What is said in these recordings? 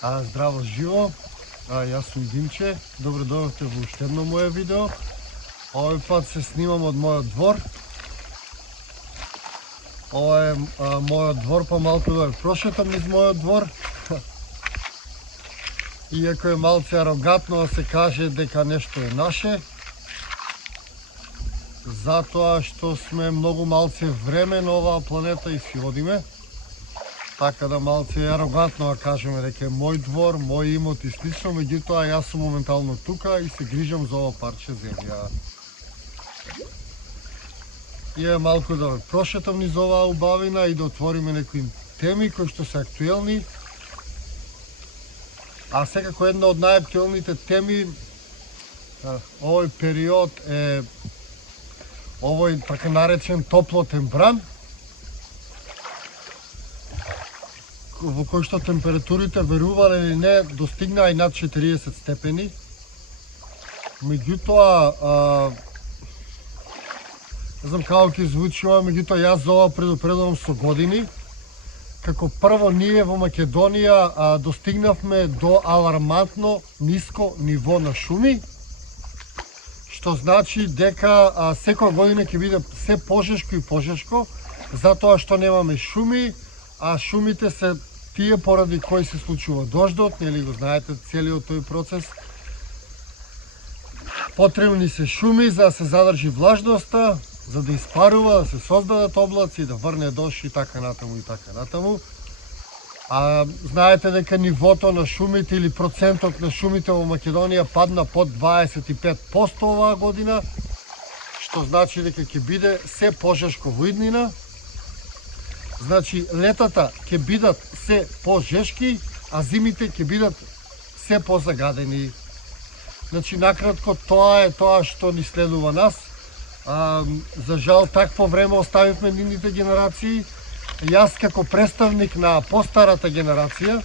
Здраво живо, јас сум Димче, добро дојдовте во уште едно моје видео. Овој пат се снимам од мојот двор. Ова е мојот двор, па малку да прошетам низ мојот двор. Иако е малце арогантно да се каже дека нешто е наше, затоа што сме многу малце време на оваа планета и си одиме. Така да малце арогантно да кажеме дека е мој двор, мој имот и слично, меѓутоа јас сум моментално тука и се грижам за ова парче земја. И е малку да прошетам низ оваа убавина и да отвориме некои теми кои што се актуелни. А секако една од најактуелните теми овој период е овој така наречен топлотен бран, во кој што температурите, верувале или не, достигнаа и над 40 степени. Меѓутоа, не знам како ќе звучи ова, меѓутоа јас за ова предупредувам со години. Како прво, ние во Македонија достигнавме до алармантно ниско ниво на шуми, што значи дека секоја година ќе биде се пожешко и пожешко, затоа што немаме шуми, а шумите се тие поради кои се случува дождот, нели го знаете целиот тој процес. Потребни се шуми за да се задржи влажноста, за да испарува, да се создадат облаци, да врне дожд и така натаму и така натаму. Знаете дека нивото на шумите или процентот на шумите во Македонија падна под 25% оваа година, што значи дека ќе биде се пожешко во иднина. Значи, летата ќе бидат се пожешки, а зимите ќе бидат се позагадени. Значи, накратко, тоа е тоа што ни следува нас. За жал, такво време оставивме нивните генерации. Јас како представник на постарата генерација,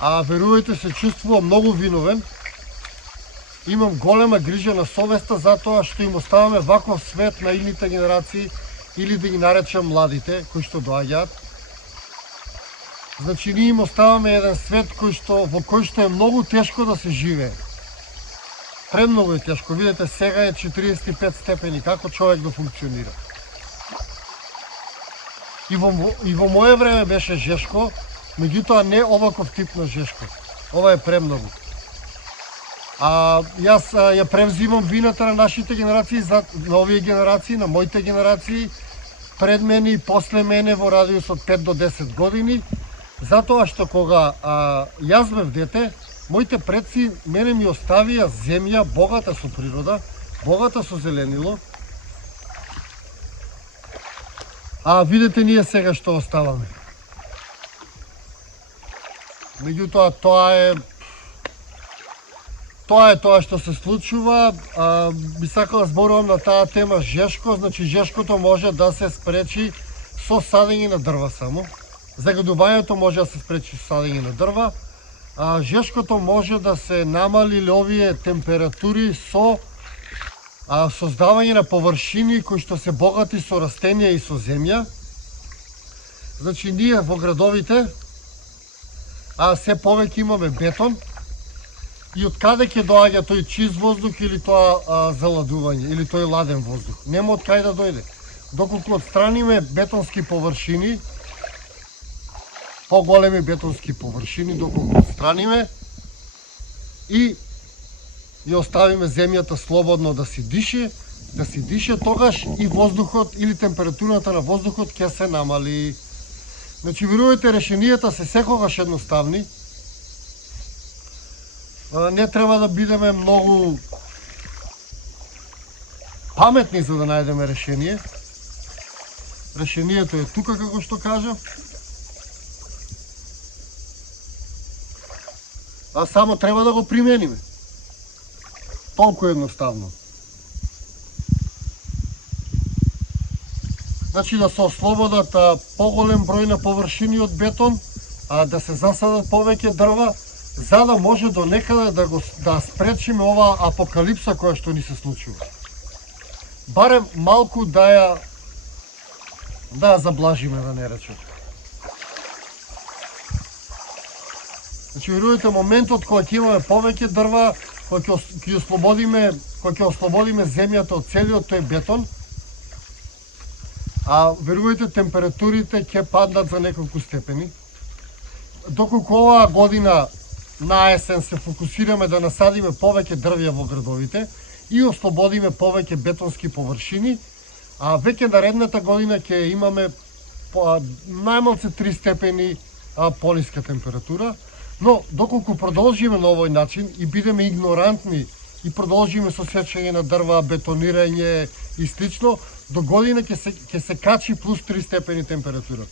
верувајте, се чувствувам многу виновен. Имам голема грижа на совеста затоа што им оставаме ваков свет на идните генерации, или да ги наречам младите, кои што доаѓаат. Значи, ние им оставаме еден свет во кој што е многу тешко да се живее. Премногу е тешко. Видете, сега е 45 степени, како човек да функционира. И во моје време беше жешко, меѓутоа не оваков тип на жешко. Ова е премногу. Јас ја превзимам вината на нашите генерации, на овие генерации, на моите генерации, пред мене и после мене во радиус од 5 до 10 години, затоа што кога јас бев дете, моите предци мене ми оставија земја богата со природа, богата со зеленило. Видете ние сега што оставаме. Меѓутоа тоа е тоа што се случува. Би сакал да зборувам на таа тема жешко. Значи, жешкото може да се спречи со садење на дрва само. Загадувањето може да се спречи со садење на дрва. Жешкото може да се намали овие температури со создавање на површини кои што се богати со растенија и со земја. Значи, ние во градовите се повеќе имаме бетон. И од каде ќе доаѓа тој чист воздух или тоа заладување, или тој ладен воздух? Нема од кај да дојде. Доколку отстраниме бетонски површини, поголеми бетонски површини, доколку отстраниме и оставиме земјата слободно да си дише, тогаш и воздухот или температурата на воздухот ќе се намали. Значи, верувајте, решенијата се секогаш едноставни. Не треба да бидеме многу паметни за да најдеме решение. Решението е тука, како што кажав. Само треба да го примениме. Толку едноставно. Значи, да се ослободат поголем број на површини од бетон, да се засадат повеќе дрва, за да може до некаде да спречиме оваа апокалипса која што ни се случува. Барем малку да ја заблажиме, да не речем. Значи, верувате, моментот кога ќе имаме повеќе дрва, кога ќе ослободиме земјата од целиот тој бетон, а верувате, температурите ќе паднат за неколку степени. Доколку оваа година на есен се фокусираме да насадиме повеќе дрвја во градовите и ослободиме повеќе бетонски површини, а веќе наредната година ќе имаме најмалце 3 степени пониска температура. Но доколку продолжиме на овој начин и бидеме игнорантни и продолжиме со сечење на дрва, бетонирање и слично, до година ќе се качи плюс 3 степени температура.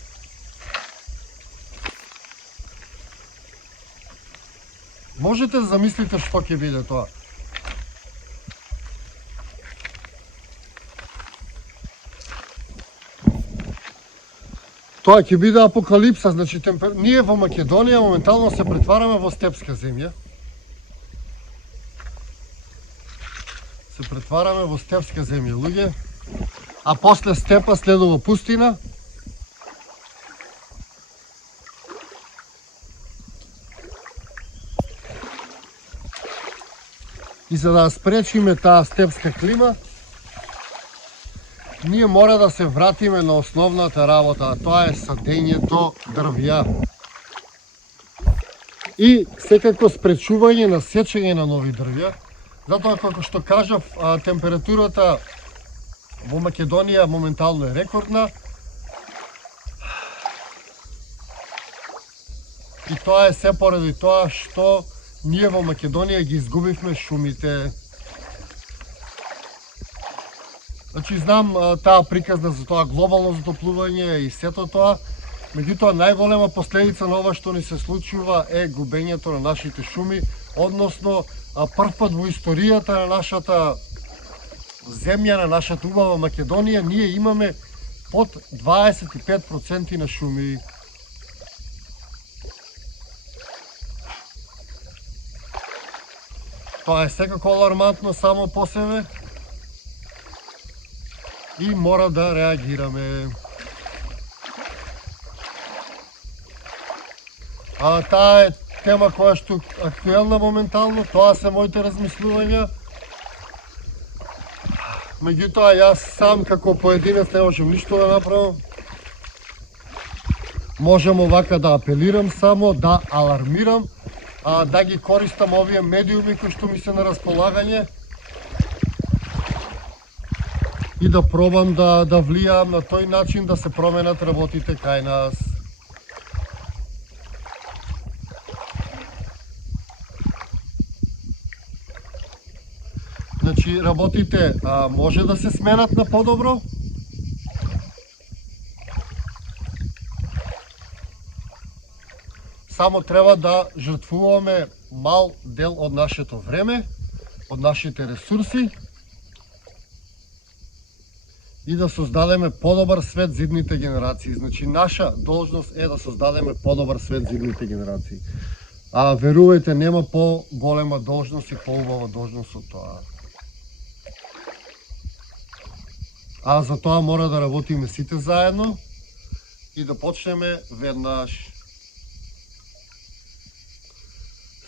Можете да замислите што ќе биде тоа. Тоа ќе биде апокалипса, значи ние во Македонија моментално се претвараме во степска земја. Се претвараме во степска земја, луѓе. А после степа следува пустина. И за да спречиме таа степска клима, ние мора да се вратиме на основната работа, а тоа е садењето дрвја. И секако спречување на сечење на нови дрвја, затоа како што кажав, температурата во Македонија моментално е рекордна. И тоа е се поради тоа што ние во Македонија ги изгубивме шумите. Значи, знам таа приказна за тоа глобално затоплување и сето тоа, меѓутоа најголема последица на ова што ни се случува е губењето на нашите шуми, односно прв пат во историјата на нашата земја, на нашата убава Македонија, ние имаме под 25% на шуми. Тоа е секако алармантно само по себе и мора да реагираме. Таа е тема која што е актуелна моментално, тоа се моите размислувања. Меѓутоа, јас сам како поединец не можам ништо да направам. Можам овака да апелирам само, да алармирам, да ги користам овие медиуми кои што ми се на располагање и да пробам да влијам на тој начин да се променат работите кај нас. Значи, работите може да се сменат на подобро. Само треба да жртвуваме мал дел од нашето време, од нашите ресурси и да создадеме подобар свет за идните генерации. Значи, наша должност е да создадеме подобар свет за идните генерации. Верувајте, нема по-голема должност и по-убава должност од тоа. За тоа мора да работиме сите заедно и да почнеме веднаш.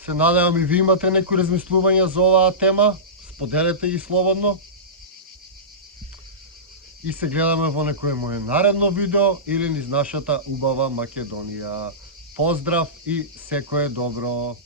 Се надевам и ви имате некои размислувања за оваа тема, споделете ги слободно. И се гледаме во некое моје наредно видео или низ нашата убава Македонија. Поздрав и секое добро!